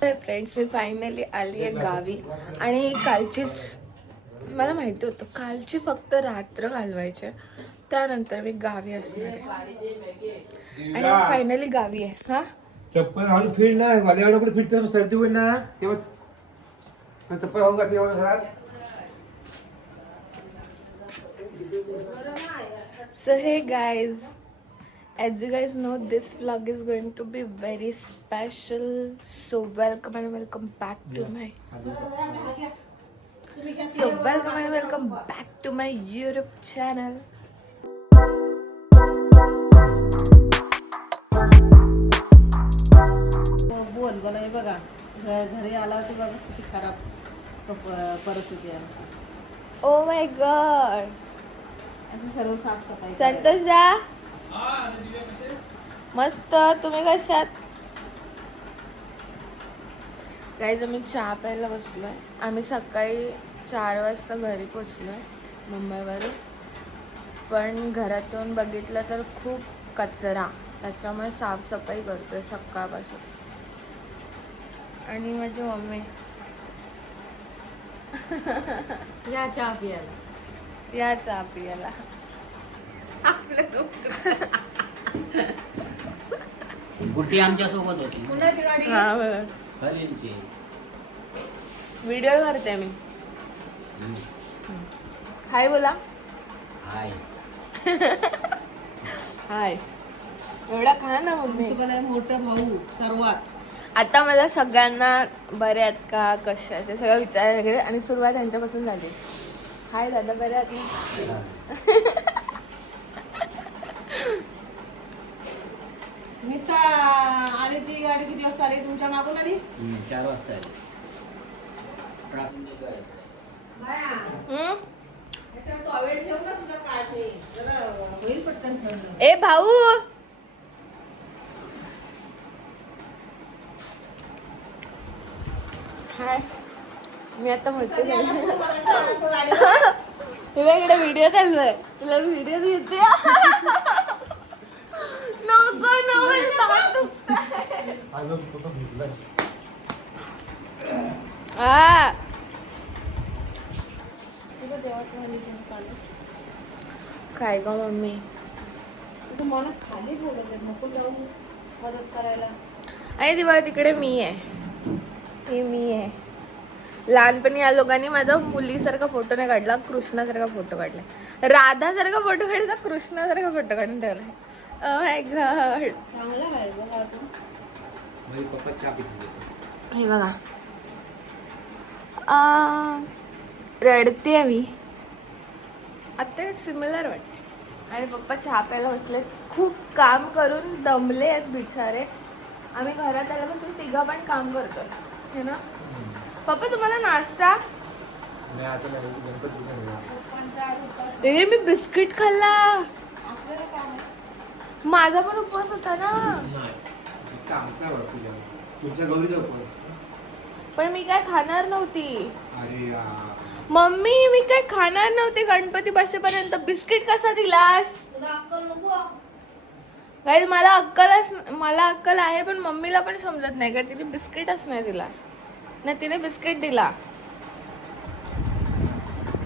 Friends, मी finally आली आहे गावी आणि कालचीच मला माहिती होतं कालची फक्त रात्र घालवायची आहे, त्यानंतर मी गावी असणार आहे आणि फायनली गावी आहे. हा चप्पल घालून फिर ना वाल्यावर पण फिरते सर्दी होईल ना तेव्हा चप्पल घालून घातली घरात. So hey guys, as you guys know, this vlog is going to be very special. So welcome and welcome back to my YouTube channel. बोल मला हे बघा घरी आला होती बघा किती खराब परिस्थिती आहे. Oh my god. असं सर्व साफसफाई संतोष दा मस्त. तुम्ही कशात? गाईज, आम्ही चहा प्यायला बसलोय. आम्ही सकाळी 4 वाजता घरी पोचलोय मुंबईवरून, पण घरातून बघितलं तर खूप कचरा, त्याच्यामुळे साफसफाई करतोय सकाळपासून. आणि माझी मम्मी या चहा पियाला. या चहा पियाला. गुड्डी आमच्या सोबत होती. कुणाची गाडी? हा बरं, हरींची. व्हिडिओ करते मी. हाय बोला. हाय. हाय. एवढा खा ना मम्मी. तुमचं पण आहे मोठं भाऊ सर्वात. आता मला सगळ्यांना बरे आहेत का, कसे आहेत ते सगळं विचारायला लागले आणि सुरुवात यांच्यापासून झाली. हाय दादा, बरे आहेत ना? मी तर आली ती गाडी किती वाजता आली तुमच्या मागून आली? 4 वाजता आली. हम्म? त्याच्यावर टॉवेल ठेव ना तुझ्या काढते जरा होईल पटकन थंड. ए भाऊ, हाय. मी आता म्हणते इकडे व्हिडिओ चाललोय, तुला व्हिडिओ घेते. नको नको. हा काय ग मम्मी? तू मला खाली बोलत नको जाऊ मदत करायला. आणि ती बघा तिकडे मी आहे, हे मी आहे. लहानपणी या लोकांनी माझा मुलीसारखा फोटो नाही काढला, कृष्णासारखा फोटो काढला. राधासारखा फोटो काढला, कृष्णासारखा फोटो काढून ठेवला. Oh my God. चांगला आहे बघा तू. माझे पप्पा चहा पिते. हे बघा, रडते मी आता, सिमिलर वाटते. आणि पप्पा चहा प्यायला बसले, खूप काम करून दमले आहेत बिचारे. आम्ही घरात आल्यापासून तिघं पण काम करतो हे ना. पप्पा तुम्हाला नाश्ता? ए मी बिस्किट खाल्ला, माझा पण उपवास होता ना. तुमच्या गौरीचा उपवास. पण मी काय खाणार नव्हती अरे मम्मी, मी काय खाणार नव्हते गणपती बसेपर्यंत. बिस्किट कसा दिलास? गाईज, मला अक्कल आहे, पण मम्मीला पण समजत नाही का, तिने बिस्किटच नाही दिला ना. तिने बिस्किट दिला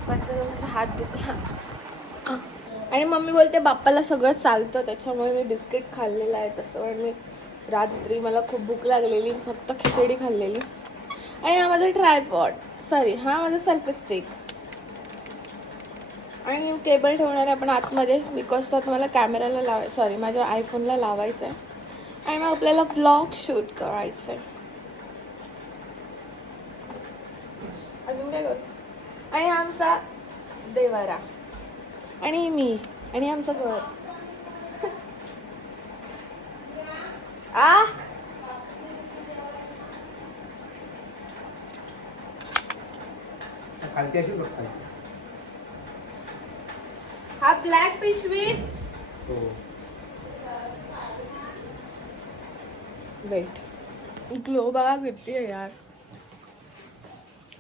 पण माझा हात दुखला. आणि मम्मी बोलते बाप्पाला सगळं चालतं, त्याच्यामुळे मी बिस्किट खाल्लेलं आहे तसं. पण मी रात्री मला खूप भूक लागलेली, फक्त खिचडी खाल्लेली. आणि हा माझा ट्रायपॉड, सॉरी हा माझा सेल्फी स्टिक. आणि केबल ठेवणार आहे आपण आतमध्ये, बिकॉज तर मला कॅमेराला लावायचं, सॉरी माझ्या आयफोनला लावायचं आहे. आणि मग आपल्याला व्लॉग शूट करायचं आहे. अजून काय करतो? आणि आमचा देवारा, आणि मी, आणि आमचं घर. खालती अशी बघताय. हा ब्लॅक पिशवी. वेट, ग्लो बघा किती आहे यार.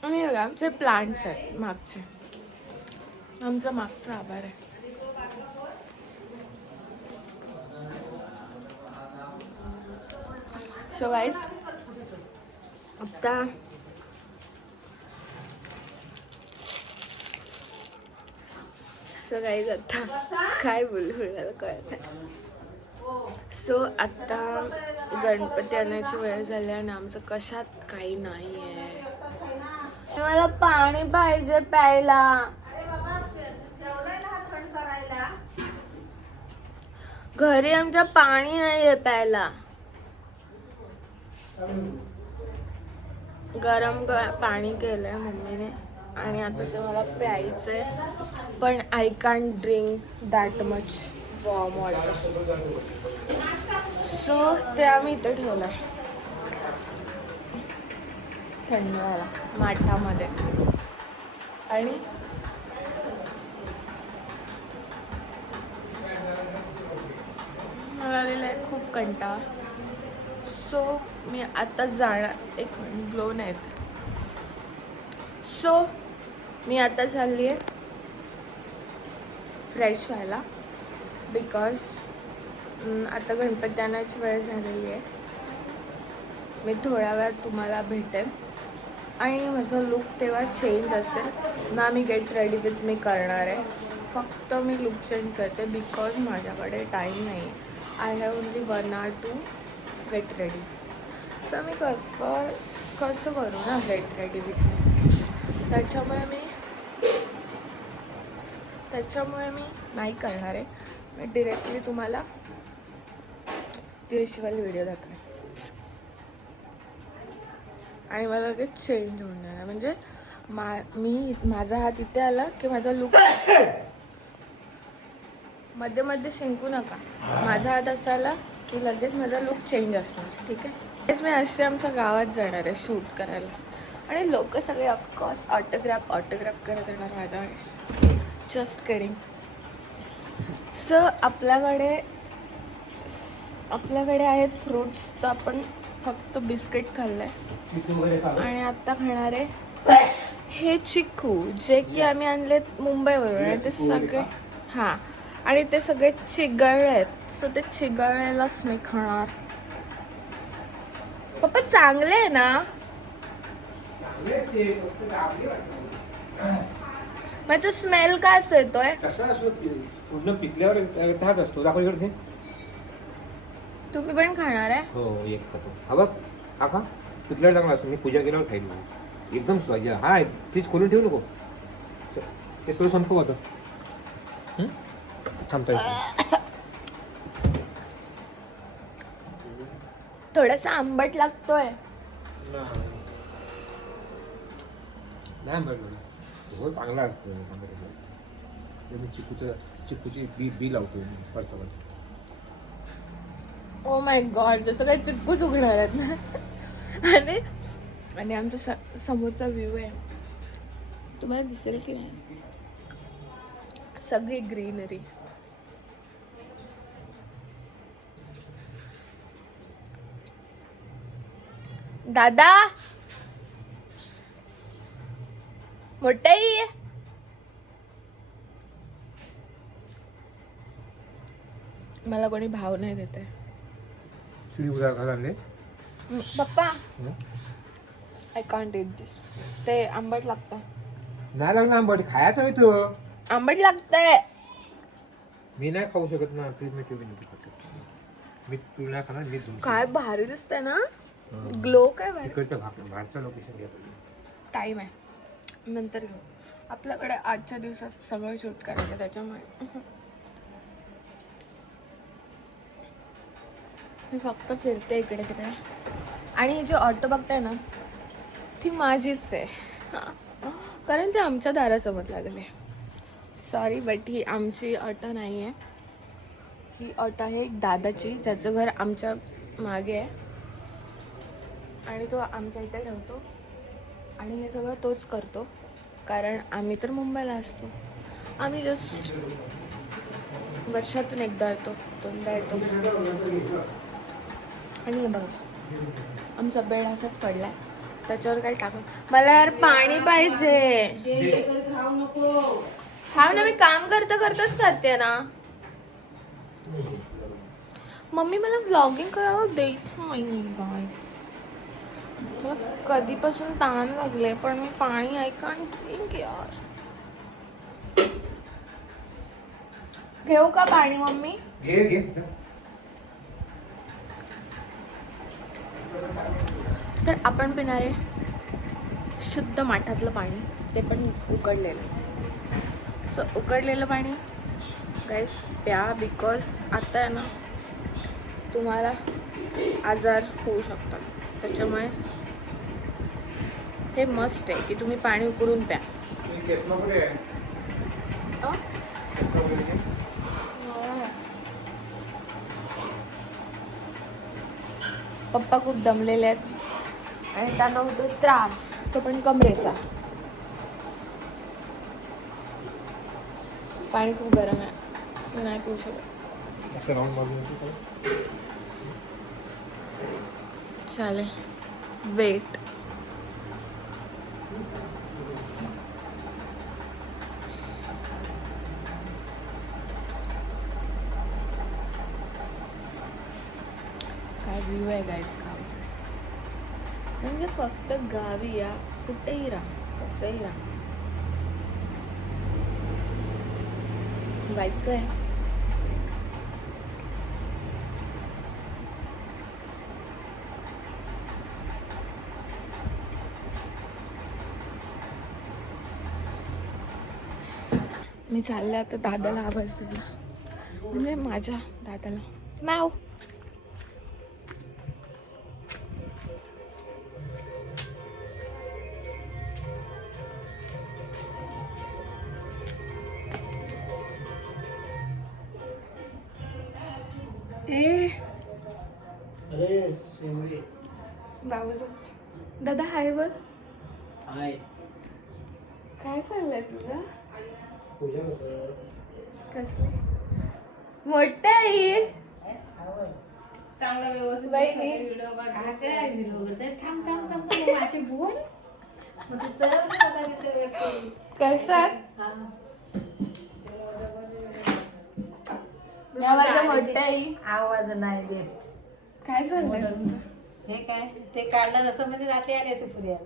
आणि बघा आमचे प्लांट्स आहेत मागचे, आमचा मागचा आभार आहे. सो गाईज, आता सगळी आता काय बोलू मला कळत नाही. सो आता गणपती आणायची वेळ झाली आणि आमचं कशात काही नाही आहे. मला पाणी पाहिजे प्यायला. घरी आमच्या पाणी नाहीये प्यायला. गरम पाणी केलंय मम्मीने आणि आता ते मला प्यायचंय, पण I can't drink that much warm water. So ते आम्ही इथे ठेवलंय थंड व्हायला माठामध्ये. आणि मला आलेला खूप कंटाळा. सो मी आता जाणार. एक मिनिट, ग्लो नाही येत. सो मी आता चालली आहे फ्रेश व्हायला, बिकॉज आता गणपती आणायची वेळ झालेली आहे. मी थोड्या वेळात तुम्हाला भेटेन आणि माझा लुक तेव्हा चेंज असेल ना. मी गेट रेडी विथ मी करणार आहे. फक्त मी लुक चेंज करते बिकॉज माझ्याकडे टाईम नाही. I have only 1 hour to get ready. So मी कसं करू ना गेट रेडी विथ मी. त्याच्यामुळे मी नाही करणार आहे. मी डिरेक्टली तुम्हाला तिरशिवाली व्हिडिओ दाखवेन आणि मला लगेच चेंज होऊन जाणार. म्हणजे माझा हात इथे आला की माझा लुक मध्ये मध्ये शिंकू नका. माझा हात असा आला की लगेच माझा लुक चेंज असणार. ठीक आहे. तेच मी असे आमच्या गावात जाणार आहे शूट करायला आणि लोक सगळे ऑफकोर्स ऑटोग्राफ करत येणार माझ्याकडे. Just kidding. सो आपल्याकडे आहेत फ्रूट्स. तर आपण फक्त बिस्किट खाल्लंय आणि आता खाणार आहे हे चिक्कू, जे की आम्ही आणलेत मुंबईवरून. आणि ते सगळे आणि ते सगळे चिघळले आहेत. सो ते चिघळलेलाच मी खाणार. पप्पा चांगले आहे ना? माझा स्मेल का असं येतोय? कसा असतो पूर्ण पिकल्यावर हाच असतो. दाखव इकडे. तुम्ही पण खाणार आहे? हो, एक खातो. हा बघ, हा खा. पिकल्यावर चांगला असतो. मी पूजा केल्यावर खाईन. एकदम स्वाद. हा फ्रीज खोलून ठेवू नको. ते थोडं संपव होतं. थांबता येतं. थोडासा आंबट लागतोय. नाही बरं, हो चांगला असतो. मी चिक्कूची बी लावतो परसावर. ओ माय गॉड, जसं काही चिक्कूच उघडणार आहेत ना. आणि आमचा समोरचा व्ह्यू आहे, तुम्हाला दिसेल की नाही, सगळी ग्रीनरी. दादा मोठाई मला कोणी भाव नाही देत आहे. पप्पा आय कांट ईट दिस. ते आंबट लागतं. नाही लागणार आंबट. खायचं मी तू. आंबट लागतंय. मी नाही खाऊ शकत ना. प्लीज मी ठेवी नाही. मी तू नाही खाणार. मी काय भारी दिसतंय ना. ग्लो काय भारी. तिकडचं बाहेरचं लोकेशन घ्या. टाईम आहे, नंतर घेऊ. आपल्याकडे आजच्या दिवसात सगळं शूट करायचं, त्याच्यामुळे मी फक्त फिरते इकडे तिकडे. आणि जी ऑटो बघताय ना, ती माझीच आहे. कारण ते आमच्या दारासोबत लागले. सॉरी बट ही आमची ऑटो नाही आहे. ही ऑटो आहे एक दादाची, ज्याचं घर आमच्या मागे आहे आणि तो आमच्या इथे ठेवतो. आणि हे सगळं तोच करतो, कारण आम्ही तर मुंबईला असतो. आम्ही जस्ट वर्षातून एकदा येतो, दोनदा येतो. आणि हे बघा, आमचा बेड असाच पडलाय, त्याच्यावर काय टाकू. मला यार पाणी पाहिजे. हा ना, मी काम करताच करते ना. मम्मी मला व्लॉगिंग करावं देत नाही गाईस. मला कधीपासून ताण लागले पण मी पाणी आय कांट ड्रिंक यार. घेऊ का पाणी मम्मी? घे घे. तर आपण पिणारे शुद्ध माठातलं पाणी, ते पण उकडलेलं. सो उकडलेलं पाणी गाईस प्या, बिकॉज आता आहे ना तुम्हाला आजार होऊ शकतात. त्याच्यामुळे हे मस्ट आहे की तुम्ही पाणी उकडून प्या. केसमा कुठे आहे? अं? केसमा कुठे आहे? पप्पा खूप दमलेले आहेत आणि त्यांना होतो त्रास, तो पण कमरेचा. पाणी खूप गरम आहे, मी नाही पिऊ शकत. असं राऊंड मारून येतो का? चालेल, वेट. काय व्ह्यू आहे गाईस गावचा. म्हणजे फक्त गावी या, कुठेही राहा, कसंही राहा, बाईक आहे. मी चालले आता दादाला आवाज दिला, म्हणजे माझ्या दादाला. नाव ए अरे शिवरी. बाबूचं दादा हाय बोल. हाय. काय चाललंय तुझं? पूजा करतो. कसं मोठं आहे चांगला व्यवस्थित बाईनी. व्हिडिओ बोल. मग तू चल ना तिथे. कसा आवाज मोठा आहे. आवाज नाही देत. काय चाललंय तुमचं? हे काय ते काढलं जसं म्हणजे रात्री आले तू पुण्यात.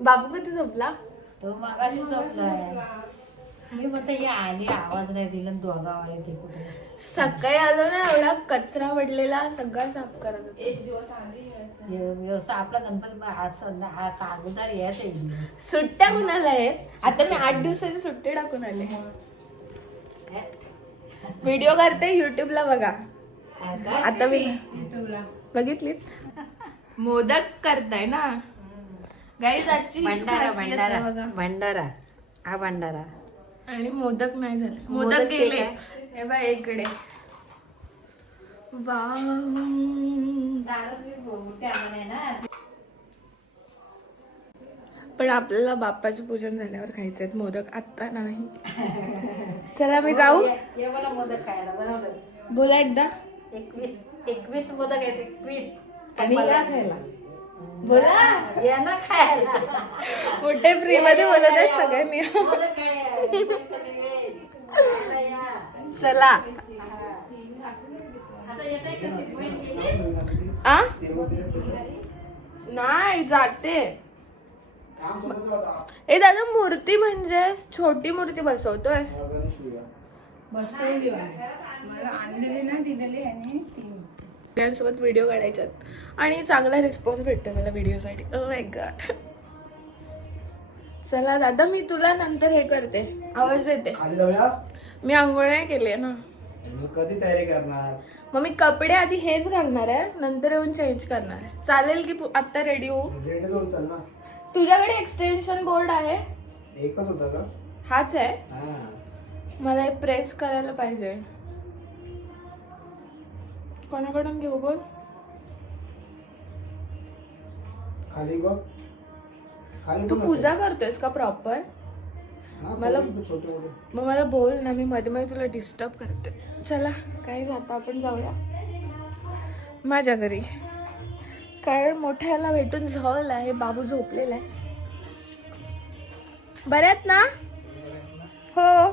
बाबू कधी झोपला? तो मगाशी झोपलाय. मी म्हणते हे आली आवाज नाही दिला दोघा आले ते कुठे. सकाळी आलो ना, एवढा कचरा पडलेला सगळा साफ करत होते. व्यवस्था आपला गणपती हा कागदार यायचं. सुट्ट्या कुणाला आहेत? आता मी 8 दिवसाची सुट्टी टाकून आले. व्हिडिओ करते युट्यूबला बघा. आता मी बघितली. मोदक करताय ना गाईज, आजची हीच खासियत आहे बघा. भंडारा हा भंडारा. आणि मोदक नाही झाले, मोदक मोदक गेले. केले. हे बघ इकडे. पण आपल्याला बाप्पाचे पूजन झाल्यावर खायचे आहेत मोदक, आत्ता नाही. चला मी जाऊ. ये मला मोदक खायला बनवलं. बोला एकदा. 21 मोदक आहेत. 21 आणि या खायला बोला. या ना खायला. मोठे फ्री मध्ये बोलत आहेत सगळ्यांनी. मोदक खायला. चला. आता येताय का ती बहीण गेली? आ नाही जाते. ए दादा, मूर्ती म्हणजे छोटी मूर्ती बसवतोय? बसवली मला आणलेली ना दिलेली आणि सगळ्यांसोबत व्हिडिओ काढायच्यात आणि चांगला रिस्पॉन्स भेटतो मला व्हिडिओसाठी. Oh my God. चला दादा, मी तुला नंतर हे करते, आवाज देते. खाली जाऊया. मी आंघोळ नाही केली ना. मग कधी तयारी करणार? मग मी कपडे आधी हेच घालणार आहे, नंतर येऊन चेंज करणार आहे. चालेल की आता रेडी होऊ? रेडी जाऊन चल ना. तुझ्याकडे एक्सटेन्शन बोर्ड आहे? एकच होता का? हाच आहे. हा. मला हे प्रेस करायला पाहिजे. कोणाकडून घेऊ बोल? खाली बघ. खाली तू पण पूजा असेल. करतोयस का प्रॉपर? हा, मला- थोडे छोटे मोठे. मग मला बोल ना, मी मध्ये मध्ये तुला डिस्टर्ब करते. चला काही जाता आपण जाऊया माझ्या घरी, कारण मोठ्याला भेटून झालं आहे. बाबू झोपलेला आहे. बऱ्यात ना? हो,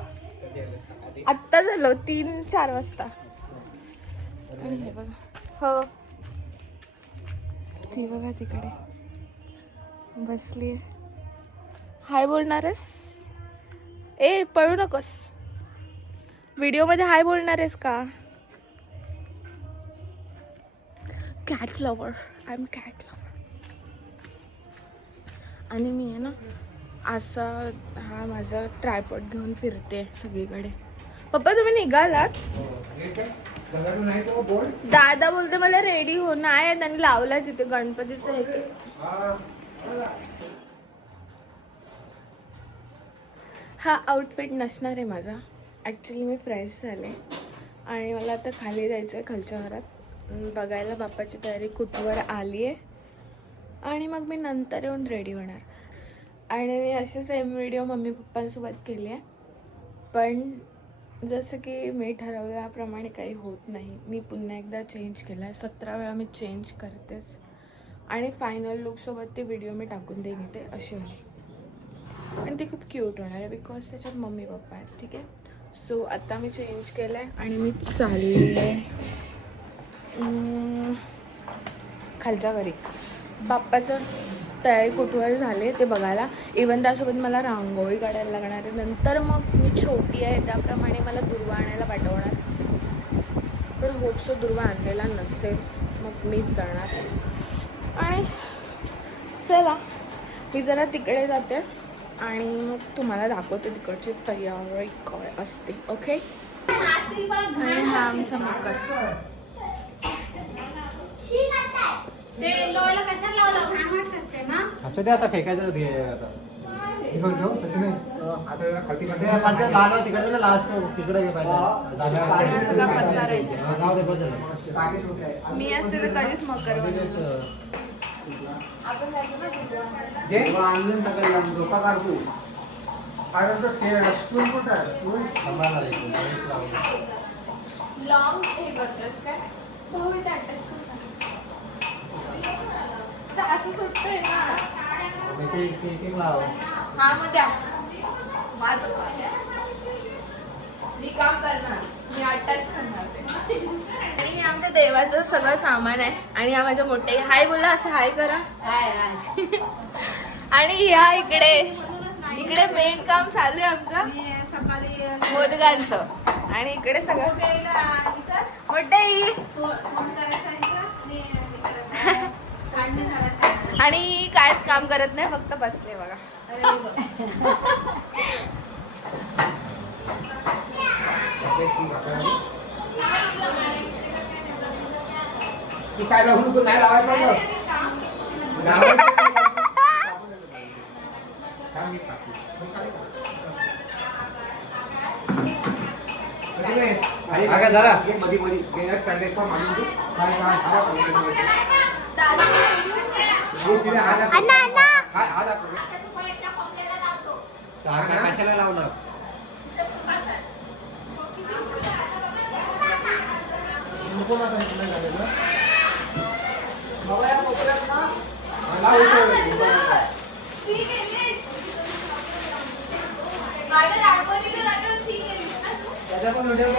आत्ता झालं 3-4 वाजता. आणि हे बघा, हो ती बघा तिकडे बसली. हाय बोलणार आहेस? ए पळू नकोस. व्हिडिओमध्ये हाय बोलणार आहेस का? Cat lover. I am cat lover. आणि मी आहे ना असा हा माझा ट्रायपॉड घेऊन फिरते सगळीकडे. पप्पा तुम्ही निघालात? दादा बोलते मला रेडी हो. नाही त्यांनी लावलाय तिथे गणपतीचं हे के. हा आउटफिट नसणार आहे माझा. ॲक्च्युली मी फ्रेश झाले आणि मला आता खाली जायचं आहे खालच्या घरात बघायला बाप्पाची तयारी कुठवर आली आहे आणि मग मी नंतर येऊन रेडी होणार. आणि मी अशी सेम व्हिडिओ मम्मी पप्पांसोबत केली आहे पण जसं की मी ठरवल्याप्रमाणे काही होत नाही. मी पुन्हा एकदा चेंज केला आहे. 17 वेळा मी चेंज करतेच आणि फायनल लुकसोबत ती व्हिडिओ मी टाकून देईन इथे अशी होईल. आणि ती खूप क्यूट होणार आहे बिकॉज त्याच्यात मम्मी पप्पा आहेत. ठीक आहे. सो आता मी चेंज केलं आहे आणि मी चालले खालच्या घरी. बाप्पाचं तयारी कुठवर झाले ते बघायला. इवन त्यासोबत मला रांगोळी काढायला लागणार आहे. नंतर मग मी छोटी आहे त्याप्रमाणे मला दुर्वा आणायला पाठवणार पण होपसो दुर्वा आणलेला नसेल मग मीच जाणार. आणि चला मी जरा तिकडे जाते आणि मग तुम्हाला दाखवते तिकडची तयारी काय असते. ओके. आणि हा आमचा मकर. असं ते आता फेकायचं आता तिकडे लास्ट तिकडे मी असते तर कधीच मकर बनवते. आणलं सगळं डोका काढतो. लॉंग हे करतोस काय? भाऊ इथे अटॅच करतो. असं सुटतंय ना. हा मग द्या माझं मी काम करणार. मी अटॅच करणार ते. आणि हे आमच्या देवाचं सगळं सामान आहे आणि हा माझ्या मोठे. हाय बोला. असं हाय करा. हाय हाय. आणि ह्या इकडे मेन काम चालू आहे आमचं मोदकांचं. आणि इकडे सगळं मोठे. आणि कायच काम करत नाही फक्त बसले बघा. काय राहून नाही लावायचं. मध्ये मध्ये चंडेश पण मानून तू कशाला लावणार त्याचा पण व्हिडिओ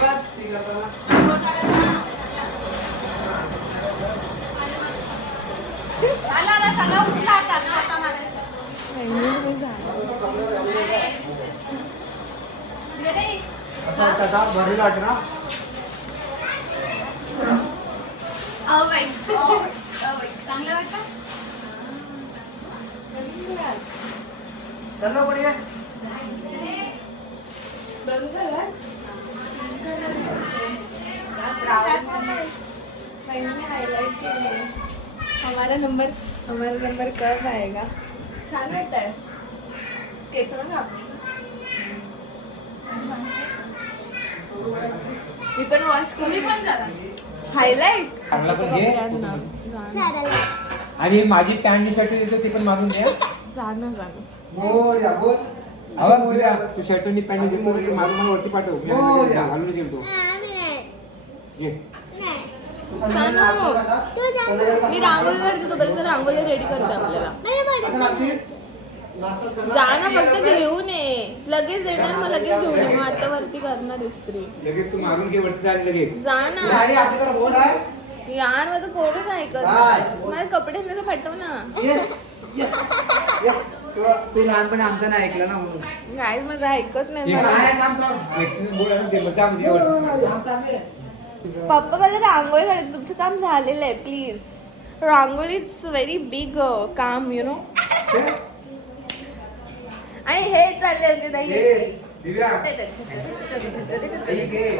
त्याचा भरेल वाट ना. चांगलं वाटतं. चलो बढ़िया. हमारा नंबर कब आएगा. छान वाटतंय. केस मी पण वॉश कमी पण करा. हायलाइट चांगला पण घे. आणि माझी पॅन्ट शर्ट देतो ती पण मागून द्या. जाणं बोल या बोल. तू शर्ट आणि पॅन्ट देतो मागून मला वरती पाठव. मी घालून गेलो. मी रांगोळी काढते तोपर्यंत रांगोळी रेडी करते आपल्याला. जा ना फक्त घेऊन ये. लगेच येणार मग लगेच घेऊन ये. मग आता वरती करणार इस्त्री. लगेच तू मारून घे वरती जायला लगेच. जा ना. आपल्याकडे बोल आहे. यार माझं कोणच ऐकत काय? नाही. माझे कपडे मला पाठव ना. येस येस येस तू लहानपणी आमचं नाही ऐकलं ना म्हणून काय माझं ऐकत नाही हे मला. काय काम कर? Maximum बोल आणि ते बघा म्हणजे एवढं. काम चालू आहे. पप्पा मला रांगोळी काढत. तुमचं काम झालेलं आहे please. Rangoli is very big काम यु नो. आणि हे चालले आमचे ताई. दिव्या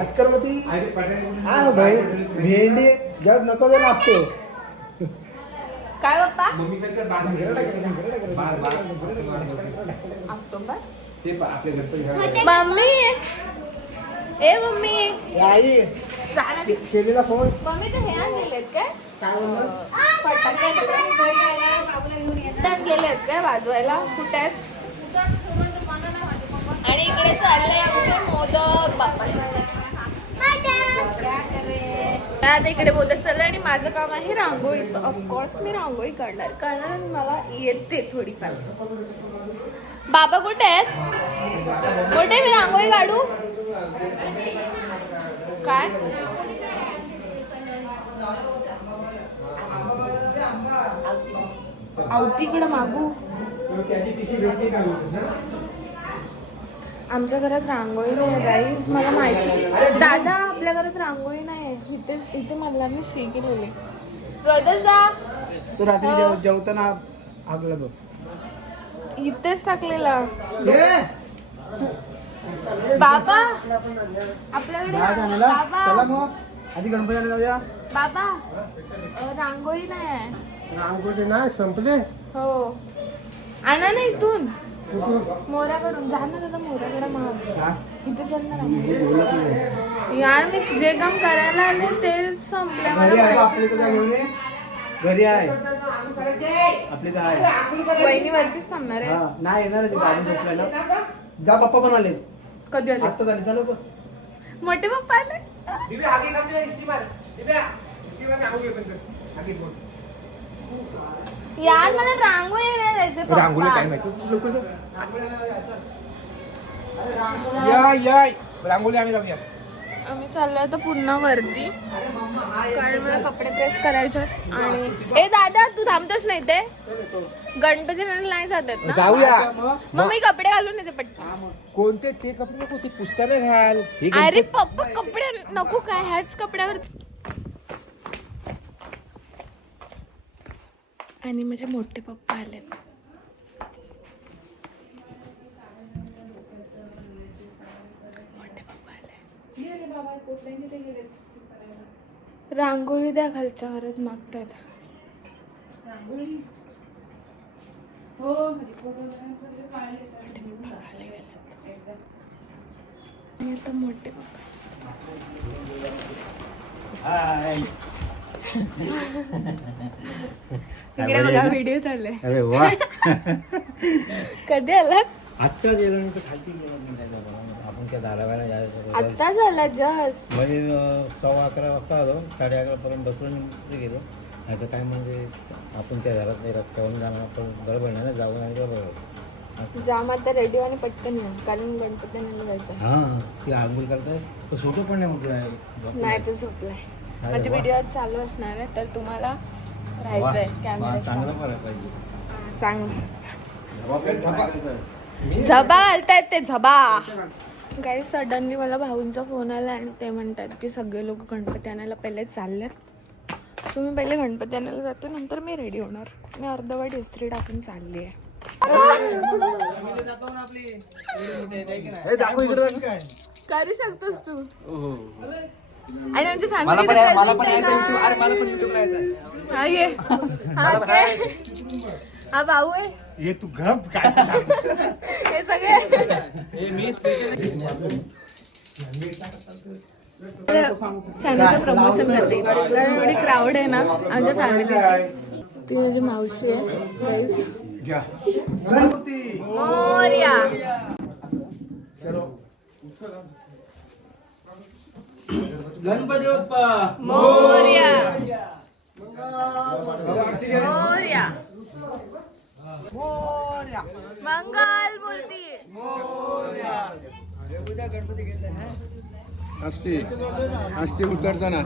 हतकरमती अरे पटायला हा भाई भेंडी जग नको दे लागतो काय पप्पा? मम्मी सारखं बार ऑक्टोबर. ते आपल्या घरचं मम्मी ए मम्मी आई चाल. केलेला फोन मम्मी ते हे आणलेले काय काय म्हणलं फटाके गेलेत काय वाजवायला? कुठे आहेत? आणि इकडे चाललंय आमचे मोदक बाप्पा. आता इकडे मोदक चाललंय आणि माझं काम आहे रांगोळीचं. ऑफकोर्स मी रांगोळी काढणार कारण मला येते थोडीफार. बाबा कुठे आहेत? कुठे मी रांगोळी काढू? काय आवतीकडे मागू. त्याची पिशवी भेटते का आमच्या घरात रांगोळी नाही गाईज. मला माहिती दादा आपल्या घरात रांगोळी नाही. इथे इथे मला मी शी केलेली. रोदस जा तू रात्री जेवताना आगला बघ इथेच टाकलेला. ये बाबा आपल्याकडे दहा जणाला चला बाबा मग आधी गणपतीला जाऊया बाबा रांगोळी नाही. रांगोळी नाही संपले. हो आणा ना इथून मोऱ्याकडून. जा ना दादा मोऱ्याकडे माग. का? इथे चल ना हे रांगोळी. बोलत नाही. यार मी जे काम करायला आले ते संपलं. घरी आहे मला बा, आपली तर काय घेऊन ये घरी आहे आपली तर आहे बहिणीवरतीच थांबणार आहे. हा नाही येणार आहे ते गाडून झोपलायला जा पप्पा पण आले कधी आले? आत्ता झाले चालू बघ मोठे पप्पा आले. दिव्या आगे काम दिला इस्त्री मार. दिव्या इस्त्री मार आगो ये पण आगे बोल. यार मला रांगोळी नाही जायचे रांगोळी काय पप्पा. माहिती लवकर या या रांगोळी आम्ही जाऊया. आम्ही चाललोय आता पुन्हा वरती कारण मला कपडे प्रेस करायचे आहेत. आणि ए दादा तू थांबतोस नाही ते गणपती नाही जात आहेत ना. जाऊया मग मी कपडे घालून येते पटकन. कोणते ते कपडे नको ते पुस्तकं घाल. हे अरे गणपती- पप्पा कपडे नको काय ह्याच कपड्यावर. आणि माझे मोठे पप्पा आले. मोठे पप्पा आले. रांगोळी द्या खालच्या घरात मागतात. मी आता मोठे पप्पा. तिकडे बघा व्हिडिओ चालले. अरे वा कधी आलात? आत्ता गेलो नाही तर खालती गेलो नाही आपण त्या धारावायला जायचं आत्ता झाला जस्ट. म्हणजे 11:15 वाजता आलो 11:30 पर्यंत बसलो आणि गेलो नाही तर काय म्हणजे आपण त्या घरात नाही रस्त्यावरून जाणार पण बरोबर नाही ना जाऊन आणि बरोबर जाम आता रेडिओ आणि पटकन या कारण गणपतीला जायचं. हां ती आंघोळ करताय तो सोटो पण नाही म्हटलं नाही तर झोपलाय. अरे माझी वा. व्हिडिओ आज चालू असणार आहे तर तुम्हाला राहायचंय कॅमेरा चांगलं करायला पाहिजे चांगलं. झबा आलतायत ते झबा. काही सडनली मला भाऊंचा फोन आला आणि ते म्हणतात की सगळे लोक गणपती आणायला पहिले चाललेत. सो मी पहिले गणपती आणायला जाते नंतर मी रेडी होणार. मी अर्धवट इस्त्री टाकून चालली आहे. करू शकतोस तू. आणि आमची फॅमिली हा भाऊ आहे. हे तू गप काय हे सगळे चॅनलचं प्रमोशन करते. थोडी क्राऊड आहे ना आमच्या फॅमिलीची. ती माझी मावशी आहे. गाईस गणपती मोरया. गणपती बाप्पा मोरया मोरया मंगल मूर्ती. असते उतरताना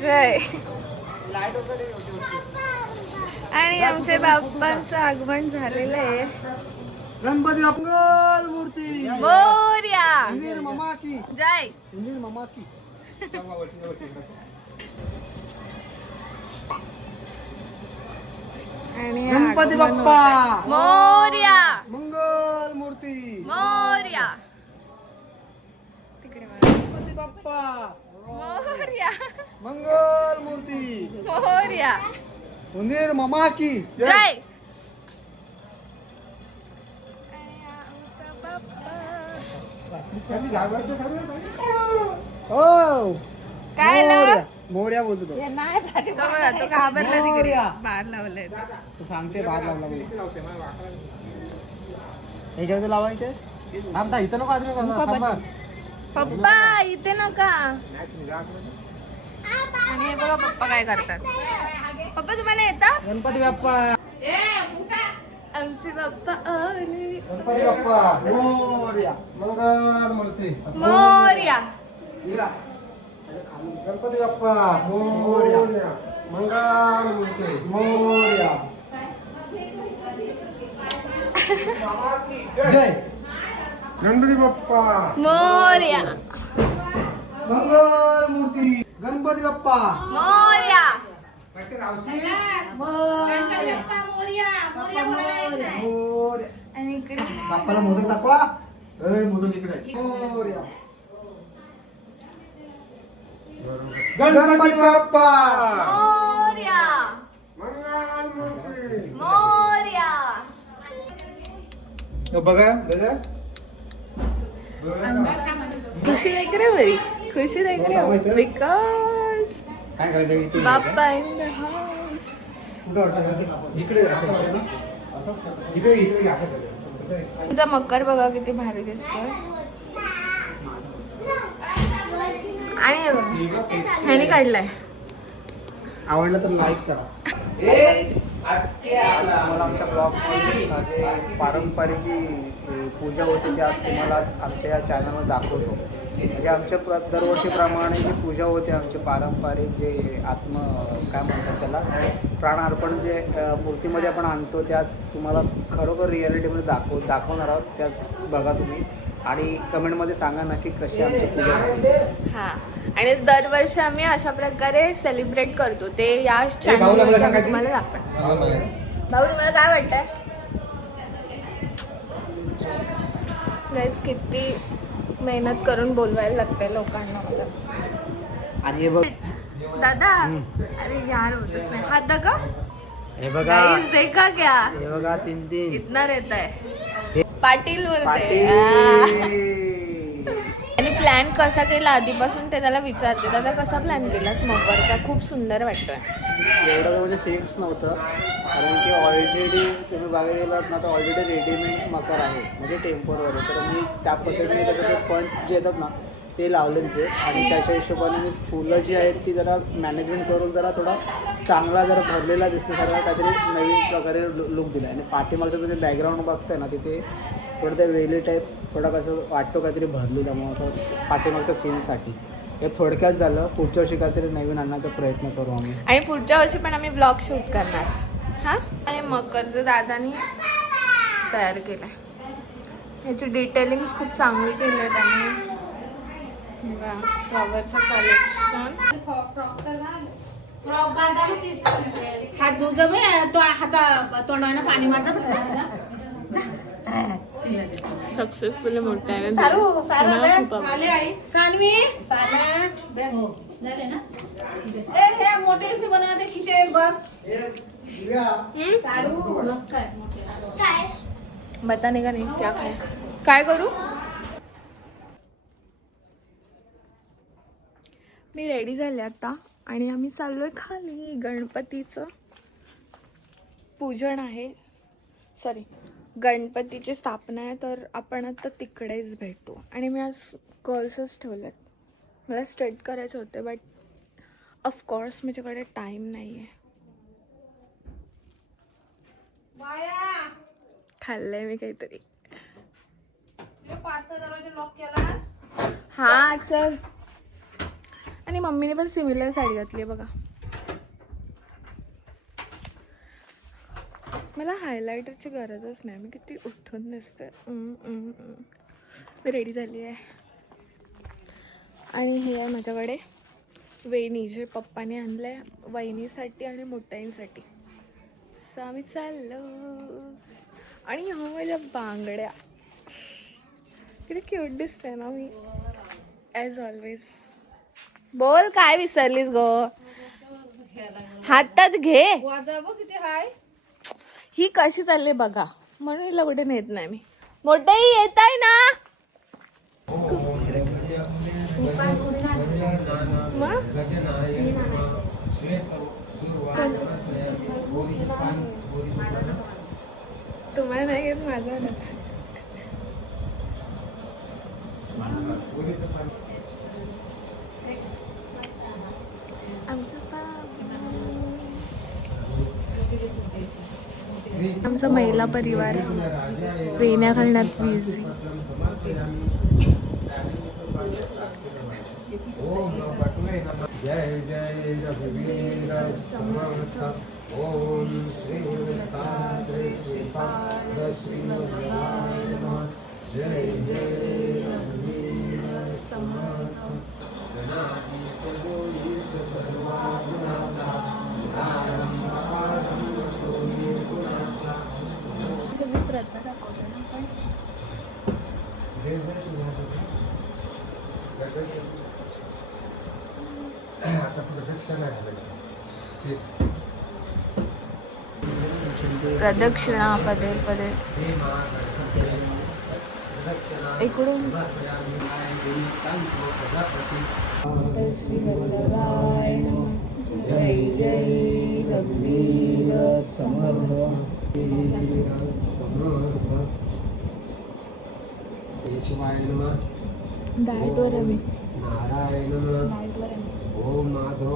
जय. आणि आमच्या बाप्पांचं आगमन झालेलं आहे. गणपती मंगल मूर्ती मोरया. उंदीर मामा की जय. उंदीर मामा की आणि गणपती आगमन बाप्पा होतंय. मोरया. मंगल मूर्ती मोरया. तिकडे बघा. गणपती बाप्पा मोरया. मंगल मूर्ती मोरया. उंदीर मामा की जय. आणि आमचा बाप्पा. हो काय आलं? मोर्या बोलतो तो. तो बघा, तो घाबरला तिकडे. मोरया. बाहेर लावलंय. तो सांगते बाहेर लावला म्हणून. ह्याच्यामध्ये लावायचे थांबता इथं नको आदमी थांबा पप्पा इथे नका. आणि हे बघा पप्पा काय करतात. पप्पा तुम्हाला येतं? गणपती बाप्पा आमचे पप्पा आले. गणपती बाप्पा मोर्या मंगल मूर्ती मोरया. गणपती बाप्पा मोर्या मंगल मूर्ती मोर्या जय गणपती बाप्पा मोरया. मंगल मूर्ती गणपती बाप्पा मोरया. मोर्या आणि इकडे बाप्पाला मोदक दाखवा मोदक इकडे आहे. मोर्या गणपती बाप्पा मोरया. मोरया. बघा बघा खुशी देख रहे हो मेरी. खुशी देख रहे हो बिकॉज काय करायचं इथे बाप्पा इन द हाऊस. इकडे असं करायचं. इकडे इकडे असं करायचं. तुझा मकर बघा किती भारी दिसतोय. आणि हे बघा, ह्याने काढलाय. आवडलं तर लाईक करा. आज तुम्हाला आमच्या ब्लॉगमध्ये जे पारंपरिक जी पूजा होते ते आज तुम्हाला आमच्या या चॅनलवर दाखवतो. म्हणजे आमच्या दरवर्षीप्रमाणे जी पूजा होते आमचे पारंपरिक जे काय म्हणतात त्याला प्राणार्पण जे मूर्तीमध्ये आपण आणतो त्याच तुम्हाला खरोखर रिॲलिटीमध्ये दाखवणार आहोत. त्यात बघा तुम्ही आणि कमेंटमध्ये सांगा नक्की कशी आमची पूजा झाली. हा. आणि दरवर्षी आम्ही अशा प्रकारे सेलिब्रेट करतो. ते या भाऊला चॅनलवर मला सांगा की. तुम्हाला दाखवणार. भाऊ तुम्हाला काय वाटतंय? गाईस किती मेहनत करून बोलवायला लागते लोकांना माझ्या. आणि हे बघ दादा अरे यार होतच नाही. हात दाखव. हे बघा गाईस देखा क्या हे बघा 3-3 इतना रहता है. पाटील बोलते. पाटील. आणि प्लॅन कसा केला आधीपासून ते त्याला विचारते. दादा कसा प्लॅन केला स्मोकरचा? खूप सुंदर वाटतोय. एवढं म्हणजे फिक्स नव्हतं कारण की ऑलरेडी तुम्ही बघायला गेलात ना तर ऑलरेडी रेडीमेड मकर आहे म्हणजे टेम्परवर आहे. तर मी त्या पद्धतीने त्याचं ते पंच जे येतात ना ते लावले तिथे आणि त्याच्या हिशोबाने मी फुलं जी आहेत ती जरा मॅनेजमेंट करून जरा थोडा चांगला जरा भरलेला दिसण्यासारखा काहीतरी नवीन प्रकारे लुक दिला. आणि पाठीमागचं तुम्ही बॅकग्राऊंड बघताय ना तिथे थोडं ते वेली टाईप थोडा कसं वाटतो काहीतरी भरलेला मग असं पाठीमागच्या सीनसाठी. हे थोडक्यात झालं. पुढच्या वर्षी काहीतरी नवीन आणण्याचा प्रयत्न करू आम्ही. आणि पुढच्या वर्षी पण आम्ही ब्लॉग शूट करणार. हा. आणि मकरचं दादानी तयार केलं. ह्याची डिटेलिंग खूप चांगली केली आहे त्यांनी. फ्लॉवरचं कलेक्शन. हात धुजा बाई, तो हाता तोंडानं पाणी मारता सक्सेसफुली मोठा आहे. सानवी हे मोठे इथे बनवते किती आहेत बघ. बताने का नाही क्या काय करू. मी रेडी झाले आता आणि आम्ही चाललोय खाली. गणपतीचं पूजन आहे. सॉरी गणपतीची स्थापना आहे. तर आपण आता तिकडेच भेटू. आणि मी आज कर्ल्सच ठेवलेत. मला स्ट्रेट करायचे होते बट ऑफकोर्स माझ्याकडे टाईम नाही आहे. खाल्लंय मी काहीतरी. पाचचा दरवाजा लॉक केला. हा चल. आणि मम्मीने पण सिमिलर साडी घातली आहे बघा. मला हायलायटरची गरजच नाही. मी किती उठून दिसते. मी रेडी झाली आहे. आणि हे आहे माझ्याकडे वेणी जे पप्पाने आणलं आहे वहिनीसाठी आणि मोठ्यांसाठी. सो आम्ही चाललो. आणि ह्या माझ्या बांगड्या किती क्यूट दिसते ना मी ॲज ऑलवेज. बोल काय विसरलीस गो. हातात घे. वाजा बघ किती हाय. ही कशी चालली बघा म्हणून हिला कुठे नेत नाही मी. मोठेही येत आहे ना मग? तुम्हाला नाही घेत माझा ना. आमचा महिला परिवार वेण्या घालण्यात बिझी. जय जय रघुवीर समर्थ. ओम श्री गुरुपाद श्रीपाद श्री गुरुदेवाय नमः. जय जय रघुवीर समर्थ. गणाधीश गोविंद सर्वागुणाचा आता प्रदक्षिणा आहे. प्रदक्षिणा पदे पदे इकडून. श्री वल्लभाय नमः. जय जय रघुवीर समर्थ. केशवाय नमः. डायटवर आहे मी. नारायण नमः. डायटवर आहे मी. ओम माधव.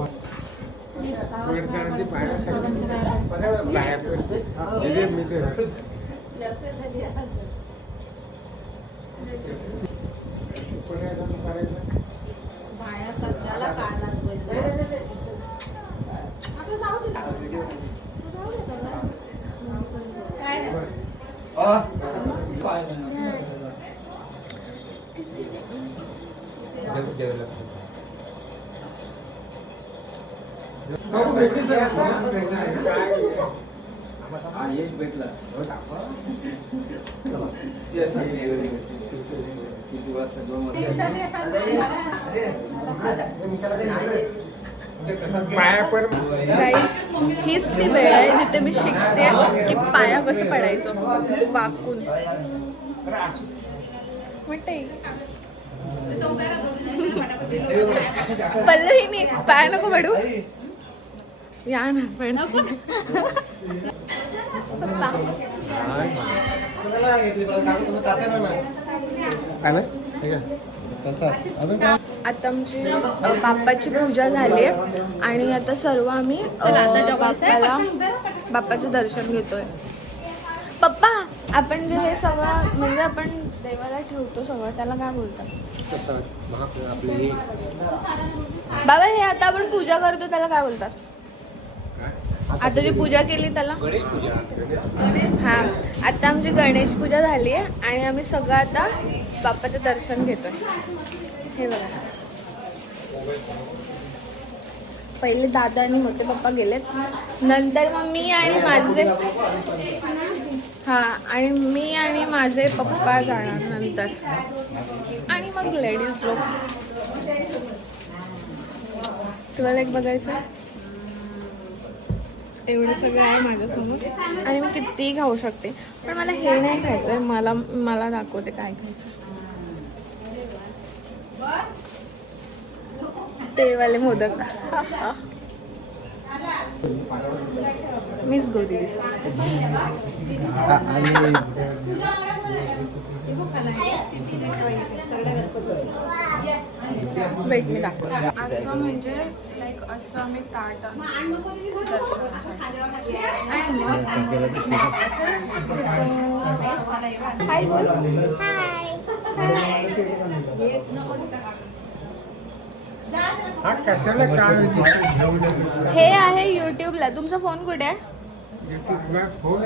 बाया कशाला काढलाच पाहिजे. आता जाऊ दे. काय नाही. गाईस हीच ती वेळ आहे जिथे मी शिकते की पाया कसं पडायचं वाकून. म्हणते पल्लवीने पाय नको पडू. या ना पण आता आमची बाप्पाची पूजा झाली आणि आता सर्व आम्ही बाप्पाचं दर्शन घेतोय. पप्पा आपण जे हे सगळं म्हणजे आपण देवाला ठेवतो सगळं त्याला काय बोलतात बाबा? हे आता आपण पूजा करतो त्याला काय बोलतात? आता जी पूजा केली त्याला गणेश पूजा. हा. आता आमची गणेश पूजा झाली आहे आणि आम्ही सगळं आता बाप्पाचं दर्शन घेतोय. हे बघा पहिले दादा आणि मोठे पप्पा गेलेत. नंतर मग मी आणि माझे आणि मी आणि माझे पप्पा जाणार नंतर. आणि मग लेडीज लोक. तुम्हाला एक बघायचं एवढं सगळं आहे माझ्यासमोर आणि मी कितीही खाऊ शकते. पण मला हे नाही खायचं आहे. मला दाखवते काय खायचं. ते वाले मोदक. मीच गोरी दिसते. वेट मी दाखवते. असं म्हणजे लाईक असं आम्ही ताट आणतो. हाय बोल. हा कशाला काय हे आहे युट्यूबला. तुमचा फोन कुठे आहे? फोन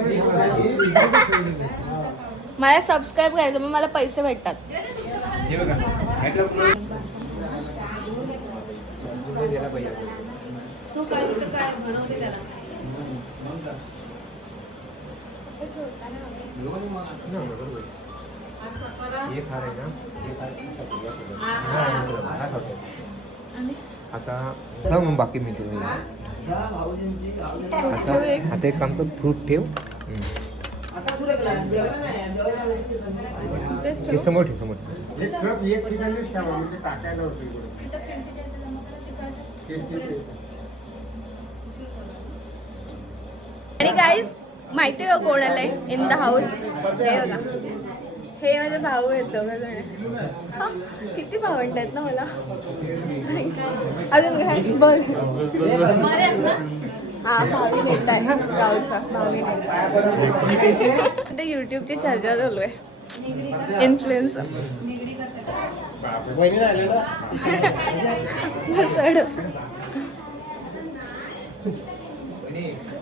मला सबस्क्राईब करायचं, मग मला पैसे भेटतात. हे बघा ह्यातलं द्यायला पाहिजे. तू काय कुठं काय बनवते त्याला हे खार आहे ना, हे खार आता ठेव मग बाकी मी ठेव. आता एक काम कर, फ्रूट ठेव. हे समोर ठेव, समोर ठेव. एक ठिकाणीच ठेवा म्हणजे टाकायला होती आणि गाईज माहिती का कोण आलंय इन द हाऊस? हे बघा, हे माझे भाऊ आहेत दोघं. किती भावंड आहेत ना मला. अजून काय बोल. हा भावी नेता आहे गावचा. भावी नेता. ते युट्यूबची चर्चा चालू आहे. इन्फ्लुएन्सर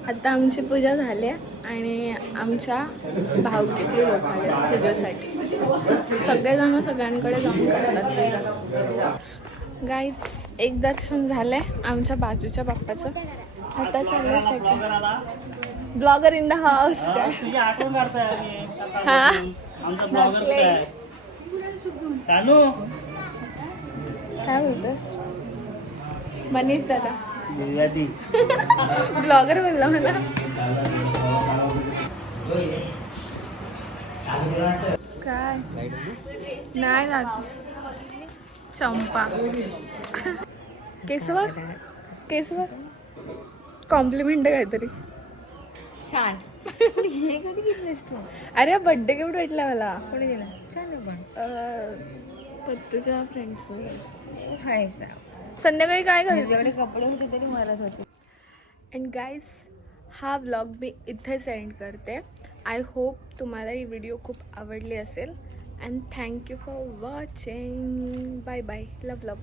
आता आमची पूजा झाली आणि आमच्या भावकीतले लोक आले पूजेसाठी. सगळेजण सगळ्यांकडे जाऊन करतात. गाईज एक दर्शन झालंय आमच्या बाजूच्या बाप्पाचं. आता चाललंय second. Blogger in the house. हा काय बोलतोस मनीष दादा? ब्लॉगर बोलला मला. काय नाही ना चंपा. केसवर केसवर कॉम्प्लिमेंट आहे काहीतरी. छान. हे कधी घेतलेस तू? अरे बर्थडे गिफ्ट भेटला मला. कोणी दिला? छान आहे पण पत्तूच्या फ्रेंड्सने. खायचा संध्याकाळी काय करायचं? तुझ्याकडे कपडे होते तरी मरत होते. अँड गाईज हा व्लॉग मी इथे सेंड करते. आय होप तुम्हाला ही व्हिडिओ खूप आवडली असेल. And thank you for watching. Bye bye. Love love.